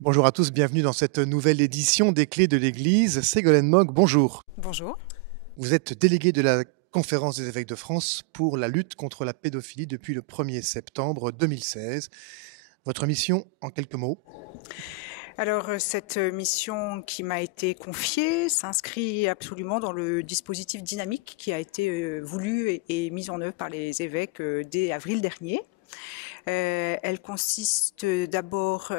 Bonjour à tous, bienvenue dans cette nouvelle édition des Clés de l'Église. Ségolène Mogg, bonjour. Bonjour. Vous êtes déléguée de la Conférence des évêques de France pour la lutte contre la pédophilie depuis le 1er septembre 2016. Votre mission, en quelques mots? Alors, cette mission qui m'a été confiée s'inscrit absolument dans le dispositif dynamique qui a été voulu et mis en œuvre par les évêques dès avril dernier. Elle consiste d'abord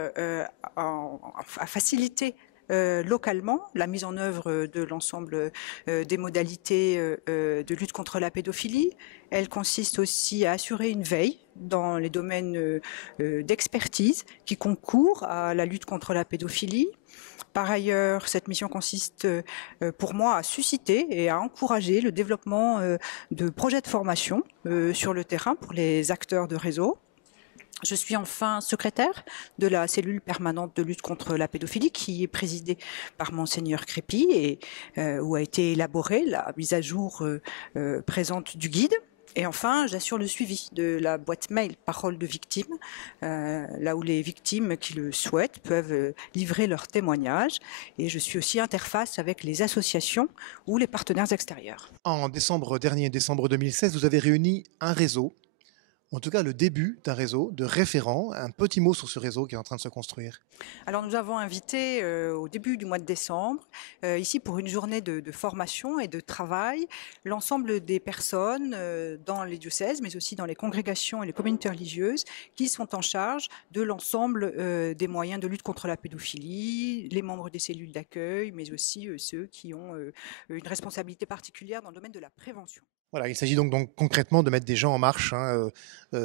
à faciliter localement la mise en œuvre de l'ensemble des modalités de lutte contre la pédophilie. Elle consiste aussi à assurer une veille dans les domaines d'expertise qui concourent à la lutte contre la pédophilie. Par ailleurs, cette mission consiste pour moi à susciter et à encourager le développement de projets de formation sur le terrain pour les acteurs de réseau. Je suis enfin secrétaire de la cellule permanente de lutte contre la pédophilie qui est présidée par Monseigneur Crépy et où a été élaborée la mise à jour présente du guide. Et enfin, j'assure le suivi de la boîte mail Parole de victimes, là où les victimes qui le souhaitent peuvent livrer leurs témoignages. Et je suis aussi interface avec les associations ou les partenaires extérieurs. En décembre dernier, décembre 2016, vous avez réuni un réseau, en tout cas le début d'un réseau de référents. Un petit mot sur ce réseau qui est en train de se construire. Alors nous avons invité au début du mois de décembre, ici pour une journée de formation et de travail, l'ensemble des personnes dans les diocèses, mais aussi dans les congrégations et les communautés religieuses qui sont en charge de l'ensemble des moyens de lutte contre la pédophilie, les membres des cellules d'accueil, mais aussi ceux qui ont une responsabilité particulière dans le domaine de la prévention. Voilà, il s'agit donc concrètement de mettre des gens en marche,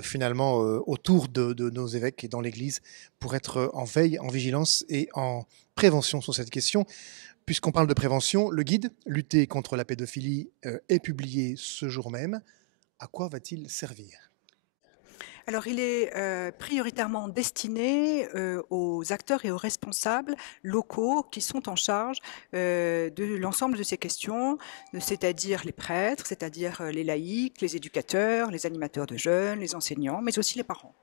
finalement, autour de nos évêques et dans l'Église pour être en veille, en vigilance et en prévention sur cette question. Puisqu'on parle de prévention, le guide Lutter contre la pédophilie est publié ce jour même. À quoi va-t-il servir? Alors, il est prioritairement destiné aux acteurs et aux responsables locaux qui sont en charge de l'ensemble de ces questions, c'est-à-dire les prêtres, c'est-à-dire les laïcs, les éducateurs, les animateurs de jeunes, les enseignants, mais aussi les parents.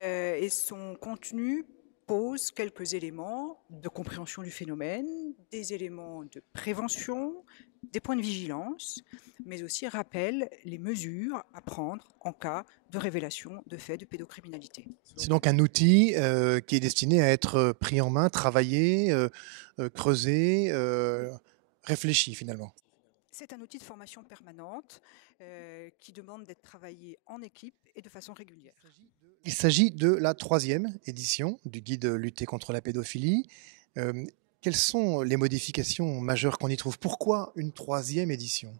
Et son contenu pose quelques éléments de compréhension du phénomène, des éléments de prévention, des points de vigilance, mais aussi rappelle les mesures à prendre en cas de révélation de faits de pédocriminalité. C'est donc un outil qui est destiné à être pris en main, travaillé, creusé, réfléchi finalement. C'est un outil de formation permanente qui demande d'être travaillé en équipe et de façon régulière. Il s'agit de la 3e édition du guide Lutter contre la pédophilie. Quelles sont les modifications majeures qu'on y trouve? Pourquoi une 3e édition?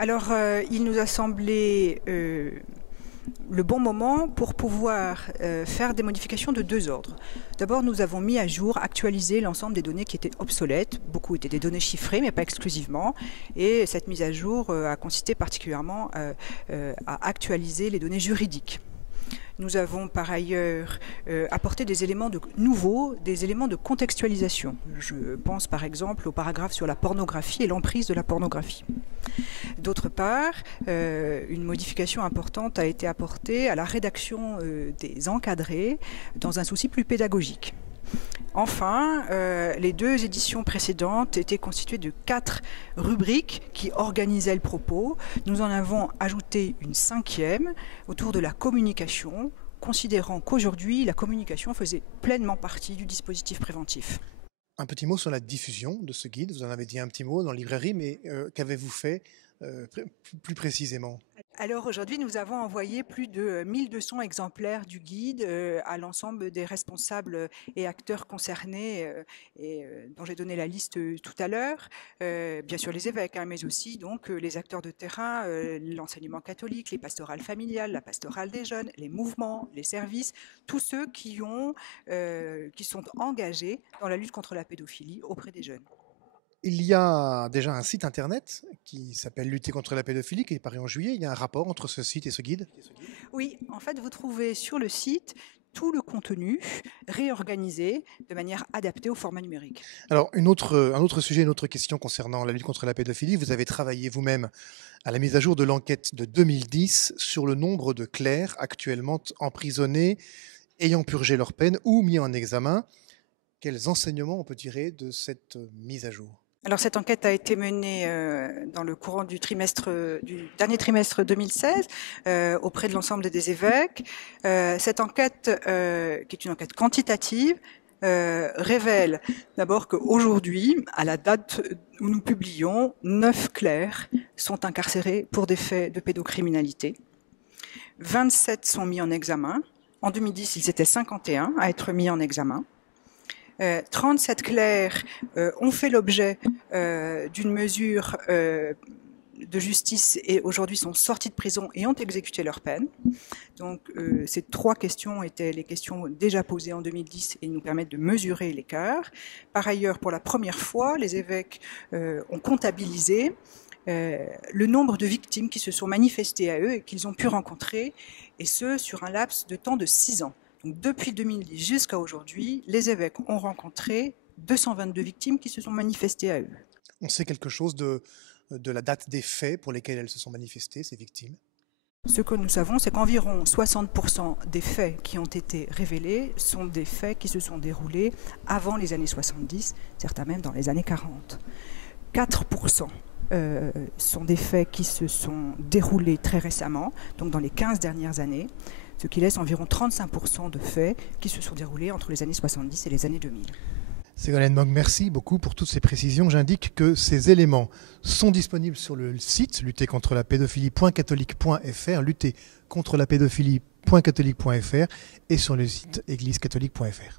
Alors, il nous a semblé le bon moment pour pouvoir faire des modifications de deux ordres. D'abord, nous avons mis à jour, actualisé l'ensemble des données qui étaient obsolètes. Beaucoup étaient des données chiffrées, mais pas exclusivement. Et cette mise à jour a consisté particulièrement à actualiser les données juridiques. Nous avons par ailleurs apporté des éléments nouveaux, des éléments de contextualisation. Je pense par exemple au paragraphe sur la pornographie et l'emprise de la pornographie. D'autre part, une modification importante a été apportée à la rédaction des encadrés dans un souci plus pédagogique. Enfin, les deux éditions précédentes étaient constituées de 4 rubriques qui organisaient le propos. Nous en avons ajouté une 5e autour de la communication, considérant qu'aujourd'hui, la communication faisait pleinement partie du dispositif préventif. Un petit mot sur la diffusion de ce guide. Vous en avez dit un petit mot dans la librairie, mais qu'avez-vous fait plus précisément? Alors aujourd'hui, nous avons envoyé plus de 1200 exemplaires du guide à l'ensemble des responsables et acteurs concernés dont j'ai donné la liste tout à l'heure. Bien sûr les évêques, mais aussi donc les acteurs de terrain, l'enseignement catholique, les pastorales familiales, la pastorale des jeunes, les mouvements, les services, tous ceux qui sont engagés dans la lutte contre la pédophilie auprès des jeunes. Il y a déjà un site internet qui s'appelle Lutter contre la pédophilie, qui est paru en juillet. Il y a un rapport entre ce site et ce guide? Oui, en fait, vous trouvez sur le site tout le contenu réorganisé de manière adaptée au format numérique. Alors, un autre sujet, une autre question concernant la lutte contre la pédophilie. Vous avez travaillé vous-même à la mise à jour de l'enquête de 2010 sur le nombre de clercs actuellement emprisonnés, ayant purgé leur peine ou mis en examen Quels enseignements on peut tirer de cette mise à jour? Alors cette enquête a été menée dans le courant du dernier trimestre 2016 auprès de l'ensemble des évêques. Cette enquête, qui est une enquête quantitative, révèle d'abord qu'aujourd'hui, à la date où nous publions, 9 clercs sont incarcérés pour des faits de pédocriminalité. 27 sont mis en examen. En 2010, ils étaient 51 à être mis en examen. 37 clercs ont fait l'objet d'une mesure de justice et aujourd'hui sont sortis de prison et ont exécuté leur peine. Donc ces 3 questions étaient les questions déjà posées en 2010 et nous permettent de mesurer l'écart. Par ailleurs, pour la première fois, les évêques ont comptabilisé le nombre de victimes qui se sont manifestées à eux et qu'ils ont pu rencontrer, et ce sur un laps de temps de 6 ans. Donc, depuis 2010 jusqu'à aujourd'hui, les évêques ont rencontré 222 victimes qui se sont manifestées à eux. On sait quelque chose de la date des faits pour lesquels elles se sont manifestées, ces victimes? Ce que nous savons, c'est qu'environ 60% des faits qui ont été révélés sont des faits qui se sont déroulés avant les années 70, certains même dans les années 40. 4% sont des faits qui se sont déroulés très récemment, donc dans les 15 dernières années, ce qui laisse environ 35% de faits qui se sont déroulés entre les années 70 et les années 2000. Ségolène Mogg, merci beaucoup pour toutes ces précisions. J'indique que ces éléments sont disponibles sur le site luttercontrelapédophilie.catholique.fr, luttercontrelapédophilie.catholique.fr et sur le site églisecatholique.fr.